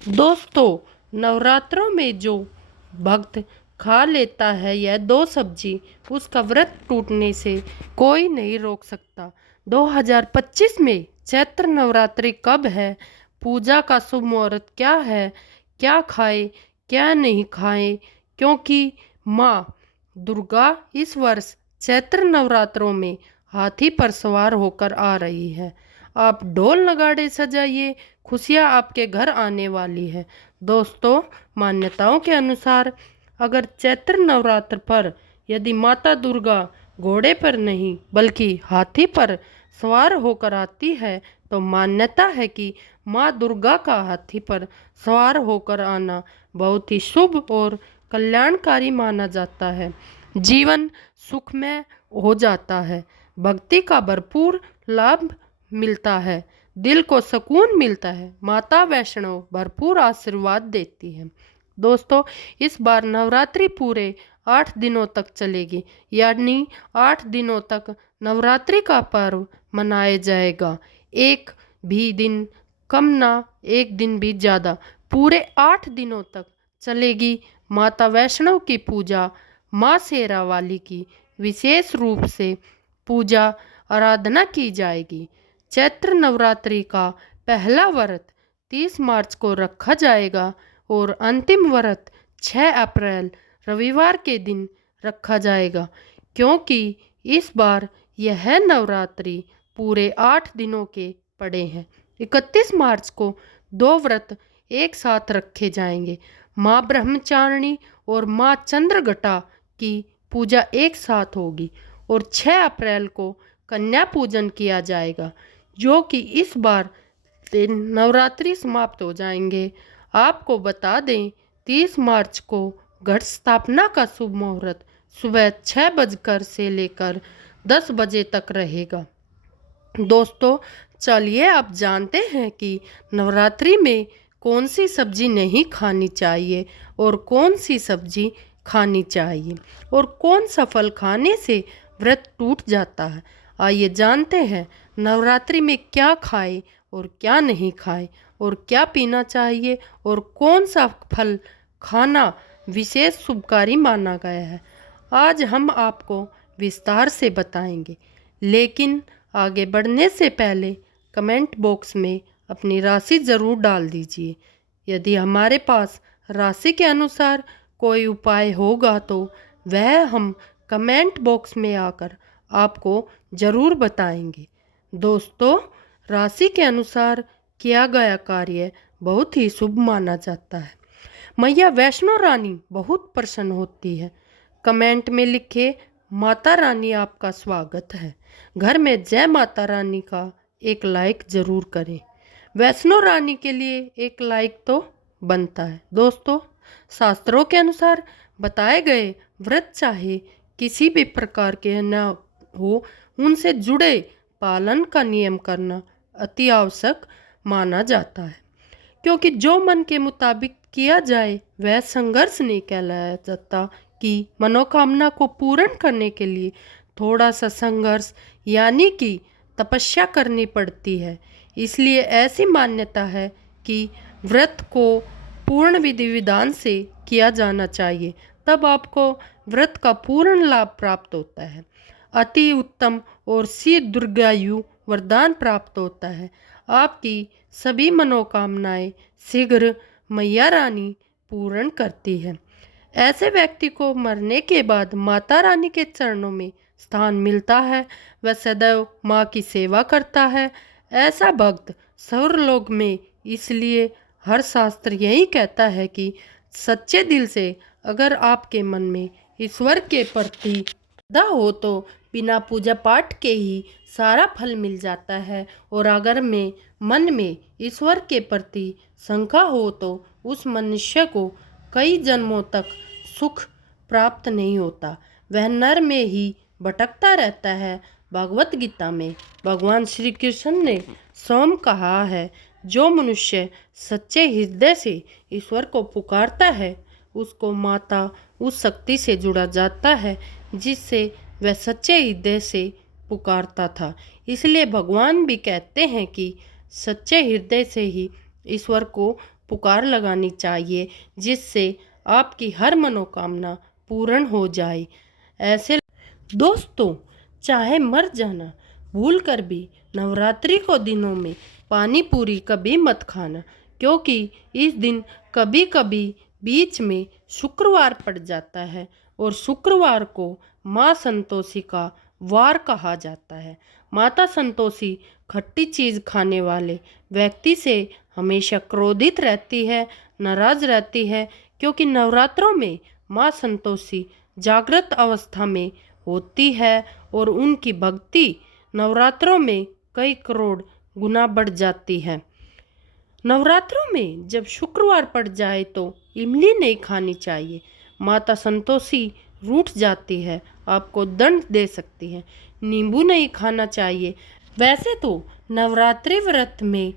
दोस्तों, नवरात्रों में जो भक्त खा लेता है यह दो सब्जी, उसका व्रत टूटने से कोई नहीं रोक सकता। 2025 में चैत्र नवरात्रि कब है? पूजा का शुभ मुहूर्त क्या है? क्या खाए, क्या नहीं खाए? क्योंकि माँ दुर्गा इस वर्ष चैत्र नवरात्रों में हाथी पर सवार होकर आ रही है। आप ढोल नगाड़े सजाइए, खुशियाँ आपके घर आने वाली है। दोस्तों, मान्यताओं के अनुसार अगर चैत्र नवरात्र पर यदि माता दुर्गा घोड़े पर नहीं बल्कि हाथी पर सवार होकर आती है तो मान्यता है कि माँ दुर्गा का हाथी पर सवार होकर आना बहुत ही शुभ और कल्याणकारी माना जाता है। जीवन सुखमय हो जाता है, भक्ति का भरपूर लाभ मिलता है, दिल को सुकून मिलता है, माता वैष्णो भरपूर आशीर्वाद देती है। दोस्तों, इस बार नवरात्रि पूरे 8 दिनों तक चलेगी, यानी 8 दिनों तक नवरात्रि का पर्व मनाया जाएगा। एक भी दिन कम ना, एक दिन भी ज़्यादा, पूरे 8 दिनों तक चलेगी माता वैष्णो की पूजा। माँ शेरा वाली की विशेष रूप से पूजा आराधना की जाएगी। चैत्र नवरात्रि का पहला व्रत 30 मार्च को रखा जाएगा और अंतिम व्रत 6 अप्रैल रविवार के दिन रखा जाएगा, क्योंकि इस बार यह नवरात्रि पूरे 8 दिनों के पड़े हैं। 31 मार्च को दो व्रत एक साथ रखे जाएंगे। माँ ब्रह्मचारिणी और माँ चंद्रघटा की पूजा एक साथ होगी और 6 अप्रैल को कन्या पूजन किया जाएगा, जो कि इस बार दिन नवरात्रि समाप्त हो जाएंगे। आपको बता दें, 30 मार्च को घट स्थापना का शुभ मुहूर्त सुबह 6 बजकर से लेकर 10 बजे तक रहेगा। दोस्तों, चलिए आप जानते हैं कि नवरात्रि में कौन सी सब्जी नहीं खानी चाहिए और कौन सी सब्जी खानी चाहिए और कौन सा फल खाने से व्रत टूट जाता है। आइए जानते हैं नवरात्रि में क्या खाए और क्या नहीं खाए और क्या पीना चाहिए और कौन सा फल खाना विशेष शुभकारी माना गया है। आज हम आपको विस्तार से बताएंगे, लेकिन आगे बढ़ने से पहले कमेंट बॉक्स में अपनी राशि ज़रूर डाल दीजिए। यदि हमारे पास राशि के अनुसार कोई उपाय होगा तो वह हम कमेंट बॉक्स में आकर आपको ज़रूर बताएंगे। दोस्तों, राशि के अनुसार किया गया कार्य बहुत ही शुभ माना जाता है। मैया वैष्णो रानी बहुत प्रसन्न होती है। कमेंट में लिखे, माता रानी आपका स्वागत है। घर में जय माता रानी का एक लाइक ज़रूर करें। वैष्णो रानी के लिए एक लाइक तो बनता है। दोस्तों, शास्त्रों के अनुसार बताए गए व्रत चाहे किसी भी प्रकार के न हो, उनसे जुड़े पालन का नियम करना अति आवश्यक माना जाता है, क्योंकि जो मन के मुताबिक किया जाए वह संघर्ष नहीं कहलाया जाता कि मनोकामना को पूर्ण करने के लिए थोड़ा सा संघर्ष यानी कि तपस्या करनी पड़ती है। इसलिए ऐसी मान्यता है कि व्रत को पूर्ण विधि विधान से किया जाना चाहिए, तब आपको व्रत का पूर्ण लाभ प्राप्त होता है। अति उत्तम और सिद्ध दीर्घायु वरदान प्राप्त होता है। आपकी सभी मनोकामनाएं शीघ्र मैया रानी पूर्ण करती है। ऐसे व्यक्ति को मरने के बाद माता रानी के चरणों में स्थान मिलता है। वह सदैव माँ की सेवा करता है। ऐसा भक्त स्वर्गलोक में, इसलिए हर शास्त्र यही कहता है कि सच्चे दिल से अगर आपके मन में ईश्वर के प्रति श्रद्धा हो तो बिना पूजा पाठ के ही सारा फल मिल जाता है, और अगर में मन में ईश्वर के प्रति शंका हो तो उस मनुष्य को कई जन्मों तक सुख प्राप्त नहीं होता, वह नर में ही भटकता रहता है। भगवत गीता में भगवान श्री कृष्ण ने स्वयं कहा है, जो मनुष्य सच्चे हृदय से ईश्वर को पुकारता है उसको माता उस शक्ति से जुड़ा जाता है जिससे वह सच्चे हृदय से पुकारता था। इसलिए भगवान भी कहते हैं कि सच्चे हृदय से ही ईश्वर को पुकार लगानी चाहिए, जिससे आपकी हर मनोकामना पूर्ण हो जाए। ऐसे दोस्तों, चाहे मर जाना, भूल कर भी नवरात्रि को दिनों में पानी पूरी कभी मत खाना, क्योंकि इस दिन कभी कभी बीच में शुक्रवार पड़ जाता है और शुक्रवार को माँ संतोषी का वार कहा जाता है। माता संतोषी खट्टी चीज़ खाने वाले व्यक्ति से हमेशा क्रोधित रहती है, नाराज रहती है, क्योंकि नवरात्रों में माँ संतोषी जागृत अवस्था में होती है और उनकी भक्ति नवरात्रों में कई करोड़ गुना बढ़ जाती है। नवरात्रों में जब शुक्रवार पड़ जाए तो इमली नहीं खानी चाहिए। माता संतोषी रूठ जाती है, आपको दंड दे सकती है। नींबू नहीं खाना चाहिए। वैसे तो नवरात्रि व्रत में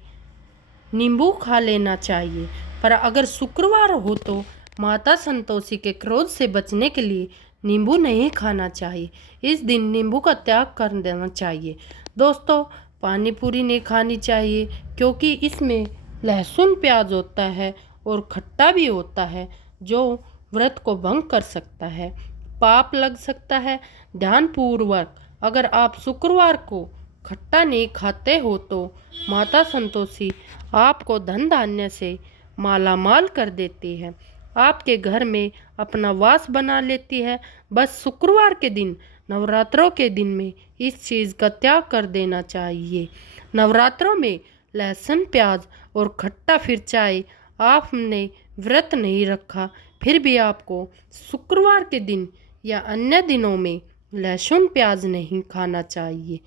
नींबू खा लेना चाहिए, पर अगर शुक्रवार हो तो माता संतोषी के क्रोध से बचने के लिए नींबू नहीं खाना चाहिए। इस दिन नींबू का त्याग कर देना चाहिए। दोस्तों, पानी पूरी नहीं खानी चाहिए, क्योंकि इसमें लहसुन प्याज होता है और खट्टा भी होता है, जो व्रत को भंग कर सकता है, पाप लग सकता है। ध्यानपूर्वक अगर आप शुक्रवार को खट्टा नहीं खाते हो तो माता संतोषी आपको धन धान्य से माला माल कर देती है, आपके घर में अपना वास बना लेती है। बस शुक्रवार के दिन, नवरात्रों के दिन में इस चीज़ का त्याग कर देना चाहिए। नवरात्रों में लहसुन प्याज और खट्टा, फिर चाहे आपने व्रत नहीं रखा फिर भी आपको शुक्रवार के दिन या अन्य दिनों में लहसुन प्याज नहीं खाना चाहिए।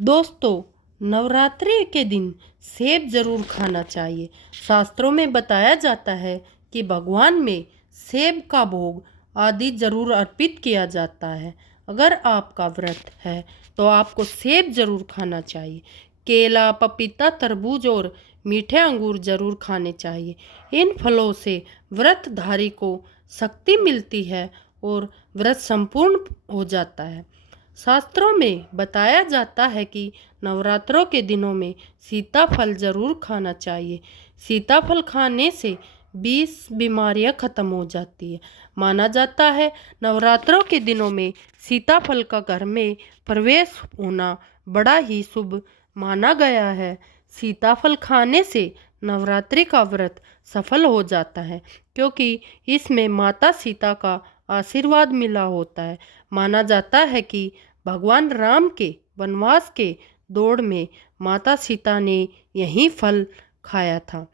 दोस्तों, नवरात्रि के दिन सेब जरूर खाना चाहिए। शास्त्रों में बताया जाता है कि भगवान में सेब का भोग आदि जरूर अर्पित किया जाता है। अगर आपका व्रत है तो आपको सेब जरूर खाना चाहिए। केला, पपीता, तरबूज और मीठे अंगूर जरूर खाने चाहिए। इन फलों से व्रतधारी को शक्ति मिलती है और व्रत संपूर्ण हो जाता है। शास्त्रों में बताया जाता है कि नवरात्रों के दिनों में सीताफल जरूर खाना चाहिए। सीताफल खाने से 20 बीमारियां खत्म हो जाती है। माना जाता है नवरात्रों के दिनों में सीताफल का घर में प्रवेश होना बड़ा ही शुभ माना गया है। सीताफल खाने से नवरात्रि का व्रत सफल हो जाता है, क्योंकि इसमें माता सीता का आशीर्वाद मिला होता है। माना जाता है कि भगवान राम के वनवास के दौड़ में माता सीता ने यही फल खाया था।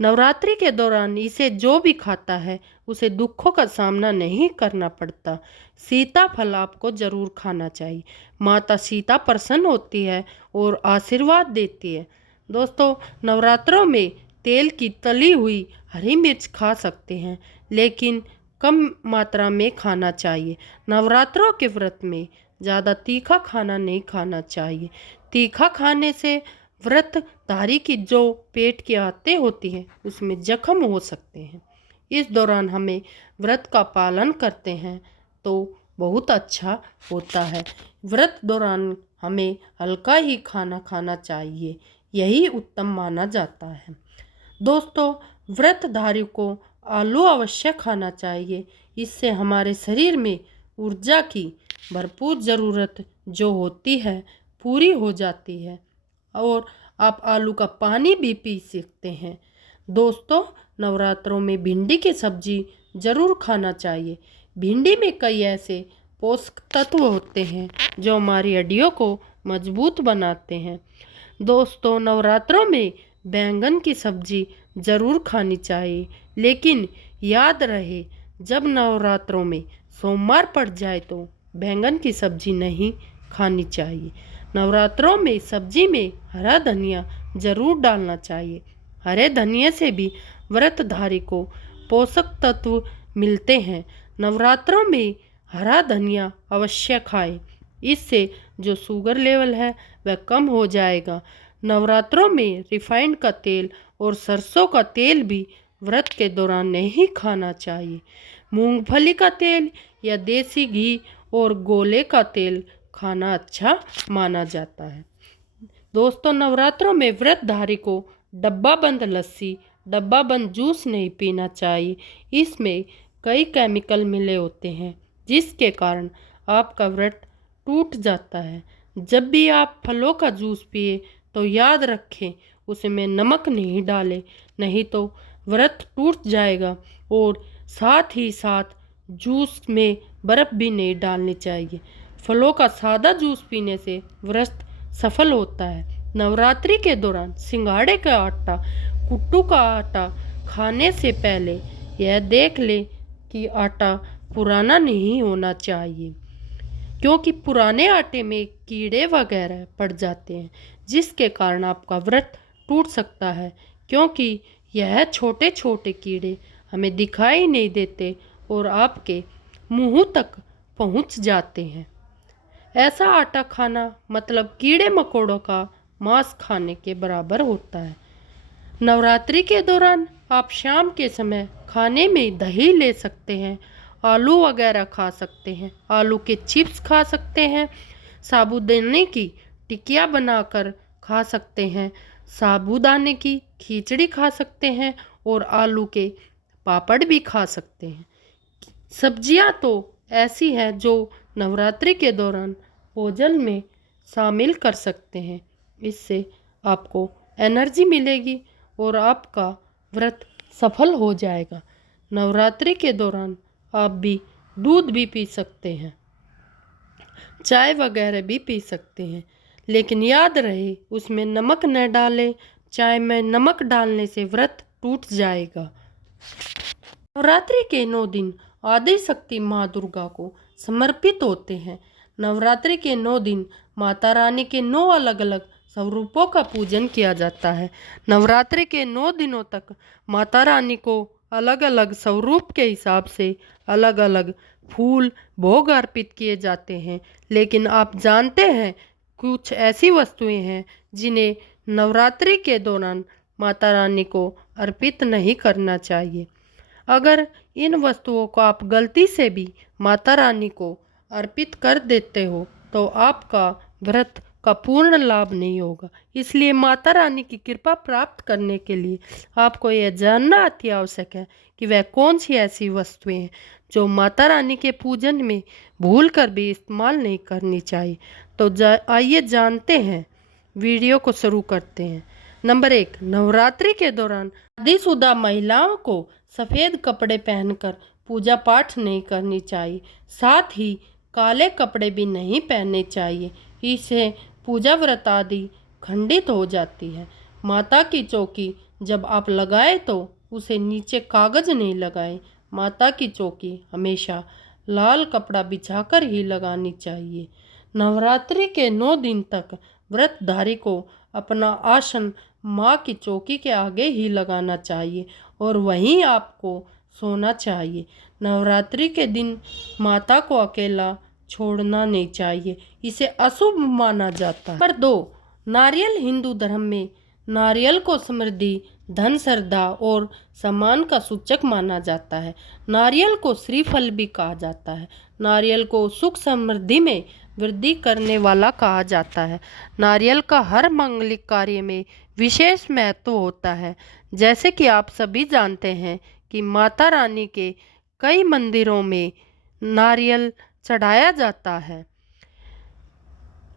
नवरात्रि के दौरान इसे जो भी खाता है उसे दुखों का सामना नहीं करना पड़ता। सीताफल आपको जरूर खाना चाहिए। माता सीता प्रसन्न होती है और आशीर्वाद देती है। दोस्तों, नवरात्रों में तेल की तली हुई हरी मिर्च खा सकते हैं, लेकिन कम मात्रा में खाना चाहिए। नवरात्रों के व्रत में ज़्यादा तीखा खाना नहीं खाना चाहिए। तीखा खाने से व्रतधारी की जो पेट की आंतें होती हैं उसमें जख्म हो सकते हैं। इस दौरान हमें व्रत का पालन करते हैं तो बहुत अच्छा होता है। व्रत दौरान हमें हल्का ही खाना खाना चाहिए, यही उत्तम माना जाता है। दोस्तों, व्रतधारी को आलू अवश्य खाना चाहिए। इससे हमारे शरीर में ऊर्जा की भरपूर ज़रूरत जो होती है पूरी हो जाती है, और आप आलू का पानी भी पी सकते हैं। दोस्तों, नवरात्रों में भिंडी की सब्जी ज़रूर खाना चाहिए। भिंडी में कई ऐसे पोषक तत्व होते हैं जो हमारी हड्डियों को मजबूत बनाते हैं। दोस्तों, नवरात्रों में बैंगन की सब्जी ज़रूर खानी चाहिए, लेकिन याद रहे जब नवरात्रों में सोमवार पड़ जाए तो बैंगन की सब्जी नहीं खानी चाहिए। नवरात्रों में सब्जी में हरा धनिया ज़रूर डालना चाहिए। हरे धनिया से भी व्रतधारी को पोषक तत्व मिलते हैं। नवरात्रों में हरा धनिया अवश्य खाएं, इससे जो शुगर लेवल है वह कम हो जाएगा। नवरात्रों में रिफाइंड का तेल और सरसों का तेल भी व्रत के दौरान नहीं खाना चाहिए। मूंगफली का तेल या देसी घी और गोले का तेल खाना अच्छा माना जाता है। दोस्तों, नवरात्रों में व्रतधारी को डब्बा बंद लस्सी डब्बा बंद जूस नहीं पीना चाहिए। इसमें कई केमिकल मिले होते हैं जिसके कारण आपका व्रत टूट जाता है। जब भी आप फलों का जूस पिए तो याद रखें उसमें नमक नहीं डालें, नहीं तो व्रत टूट जाएगा। और साथ ही साथ जूस में बर्फ़ भी नहीं डालनी चाहिए। फलों का सादा जूस पीने से व्रत सफल होता है। नवरात्रि के दौरान सिंघाड़े का आटा, कुट्टू का आटा खाने से पहले यह देख लें कि आटा पुराना नहीं होना चाहिए, क्योंकि पुराने आटे में कीड़े वगैरह पड़ जाते हैं जिसके कारण आपका व्रत टूट सकता है। क्योंकि यह छोटे छोटे कीड़े हमें दिखाई नहीं देते और आपके मुंह तक पहुंच जाते हैं। ऐसा आटा खाना मतलब कीड़े मकोड़ों का मांस खाने के बराबर होता है। नवरात्रि के दौरान आप शाम के समय खाने में दही ले सकते हैं, आलू वगैरह खा सकते हैं, आलू के चिप्स खा सकते हैं, साबूदाने की टिकिया बनाकर खा सकते हैं, साबूदाने की खिचड़ी खा सकते हैं और आलू के पापड़ भी खा सकते हैं। सब्जियां तो ऐसी हैं जो नवरात्रि के दौरान भोजन में शामिल कर सकते हैं। इससे आपको एनर्जी मिलेगी और आपका व्रत सफल हो जाएगा। नवरात्रि के दौरान आप भी दूध भी पी सकते हैं, चाय वगैरह भी पी सकते हैं, लेकिन याद रहे उसमें नमक न डालें। चाय में नमक डालने से व्रत टूट जाएगा। नवरात्रि के 9 दिन आदि शक्ति माँ दुर्गा को समर्पित होते हैं। नवरात्रि के 9 दिन माता रानी के 9 अलग अलग स्वरूपों का पूजन किया जाता है। नवरात्रि के 9 दिनों तक माता रानी को अलग अलग स्वरूप के हिसाब से अलग अलग फूल भोग अर्पित किए जाते हैं। लेकिन आप जानते हैं कुछ ऐसी वस्तुएं हैं जिन्हें नवरात्रि के दौरान माता रानी को अर्पित नहीं करना चाहिए। अगर इन वस्तुओं को आप गलती से भी माता रानी को अर्पित कर देते हो तो आपका व्रत का पूर्ण लाभ नहीं होगा। इसलिए माता रानी की कृपा प्राप्त करने के लिए आपको यह जानना अति आवश्यक है कि वह कौन सी ऐसी वस्तुएं हैं जो माता रानी के पूजन में भूल कर भी इस्तेमाल नहीं करनी चाहिए। तो आइए जानते हैं, वीडियो को शुरू करते हैं। नंबर 1, नवरात्रि के दौरान शादीशुदा महिलाओं को सफ़ेद कपड़े पहनकर पूजा पाठ नहीं करनी चाहिए। साथ ही काले कपड़े भी नहीं पहनने चाहिए, इससे पूजा व्रत आदि खंडित हो जाती है। माता की चौकी जब आप लगाए तो उसे नीचे कागज नहीं लगाएं। माता की चौकी हमेशा लाल कपड़ा बिछाकर ही लगानी चाहिए। नवरात्रि के 9 दिन तक व्रतधारी को अपना आसन माँ की चौकी के आगे ही लगाना चाहिए और वहीं आपको सोना चाहिए। नवरात्रि के दिन माता को अकेला छोड़ना नहीं चाहिए, इसे अशुभ माना जाता है। नंबर 2, नारियल हिंदू धर्म में नारियल को समृद्धि, धन, श्रद्धा और सम्मान का सूचक माना जाता है। नारियल को श्रीफल भी कहा जाता है। नारियल को सुख समृद्धि में वृद्धि करने वाला कहा जाता है। नारियल का हर मांगलिक कार्य में विशेष महत्व होता है। जैसे कि आप सभी जानते हैं कि माता रानी के कई मंदिरों में नारियल चढ़ाया जाता है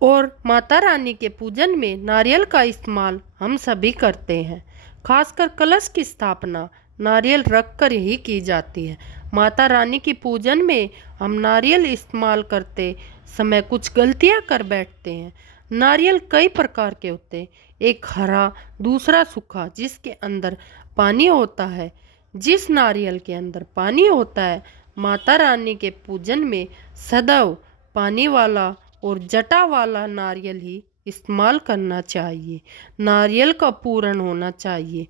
और माता रानी के पूजन में नारियल का इस्तेमाल हम सभी करते हैं। खासकर कलश की स्थापना नारियल रख कर ही की जाती है। माता रानी की पूजन में हम नारियल इस्तेमाल करते समय कुछ गलतियां कर बैठते हैं। नारियल कई प्रकार के होते हैं, एक हरा, दूसरा सूखा जिसके अंदर पानी होता है। जिस नारियल के अंदर पानी होता है माता रानी के पूजन में सदैव पानी वाला और जटा वाला नारियल ही इस्तेमाल करना चाहिए। नारियल का पूरण होना चाहिए।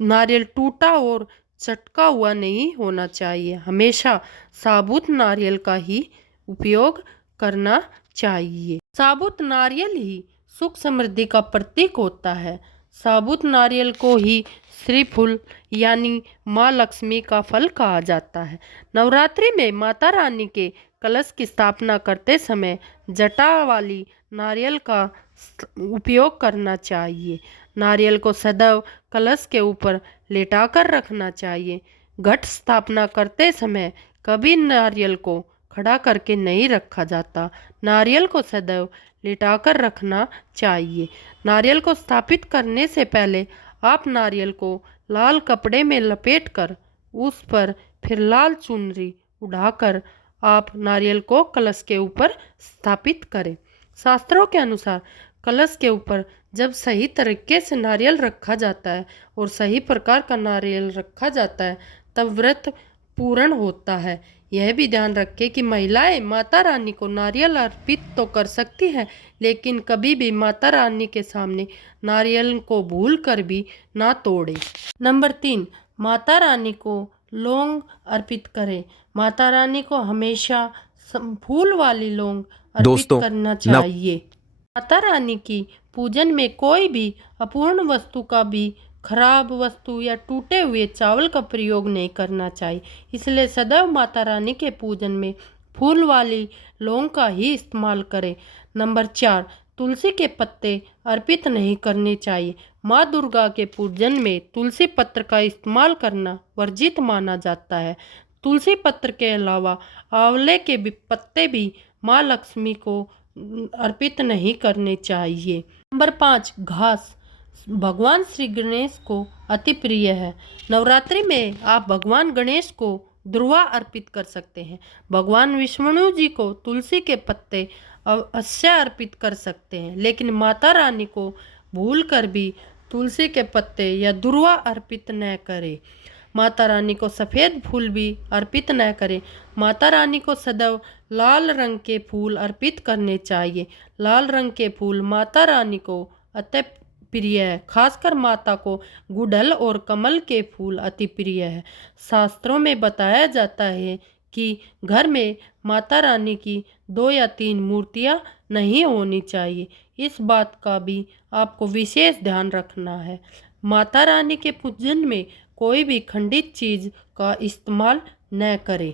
नारियल टूटा और चटका हुआ नहीं होना चाहिए। हमेशा साबुत नारियल का ही उपयोग करना चाहिए। साबुत नारियल ही सुख समृद्धि का प्रतीक होता है। साबुत नारियल को ही श्रीफल यानी माँ लक्ष्मी का फल कहा जाता है। नवरात्रि में माता रानी के कलश की स्थापना करते समय जटा वाली नारियल का उपयोग करना चाहिए। नारियल को सदैव कलश के ऊपर लेटाकर रखना चाहिए। घट स्थापना करते समय कभी नारियल को खड़ा करके नहीं रखा जाता। नारियल को सदैव लेटाकर रखना चाहिए। नारियल को स्थापित करने से पहले आप नारियल को लाल कपड़े में लपेटकर उस पर फिर लाल चुनरी उड़ाकर आप नारियल को कलश के ऊपर स्थापित करें। शास्त्रों के अनुसार कलश के ऊपर जब सही तरीके से नारियल रखा जाता है और सही प्रकार का नारियल रखा जाता है तब व्रत पूर्ण होता है। यह भी ध्यान रखें कि महिलाएं माता रानी को नारियल अर्पित तो कर सकती हैं, लेकिन कभी भी माता रानी के सामने नारियल को भूल कर भी ना तोड़े। नंबर 3, माता रानी को लौंग अर्पित करें। माता रानी को हमेशा फूल वाली लौंग अर्पित करना चाहिए। माता रानी की पूजन में कोई भी अपूर्ण वस्तु का भी, खराब वस्तु या टूटे हुए चावल का प्रयोग नहीं करना चाहिए। इसलिए सदैव माता रानी के पूजन में फूल वाली लौंग का ही इस्तेमाल करें। नंबर 4, तुलसी के पत्ते अर्पित नहीं करने चाहिए। माँ दुर्गा के पूजन में तुलसी पत्र का इस्तेमाल करना वर्जित माना जाता है। तुलसी पत्र के अलावा आंवले के पत्ते भी माँ लक्ष्मी को अर्पित नहीं करने चाहिए। नंबर 5, घास भगवान श्री गणेश को अति प्रिय है। नवरात्रि में आप भगवान गणेश को दुर्वा अर्पित कर सकते हैं। भगवान विष्णु जी को तुलसी के पत्ते अवश्य अर्पित कर सकते हैं, लेकिन माता रानी को भूल कर भी तुलसी के पत्ते या दुर्वा अर्पित न करें। माता रानी को सफ़ेद फूल भी अर्पित न करें। माता रानी को सदैव लाल रंग के फूल अर्पित करने चाहिए। लाल रंग के फूल माता रानी को अति प्रिय है। खासकर माता को गुड़हल और कमल के फूल अति प्रिय है। शास्त्रों में बताया जाता है कि घर में माता रानी की 2 या 3 मूर्तियां नहीं होनी चाहिए। इस बात का भी आपको विशेष ध्यान रखना है। माता रानी के पूजन में कोई भी खंडित चीज़ का इस्तेमाल न करें।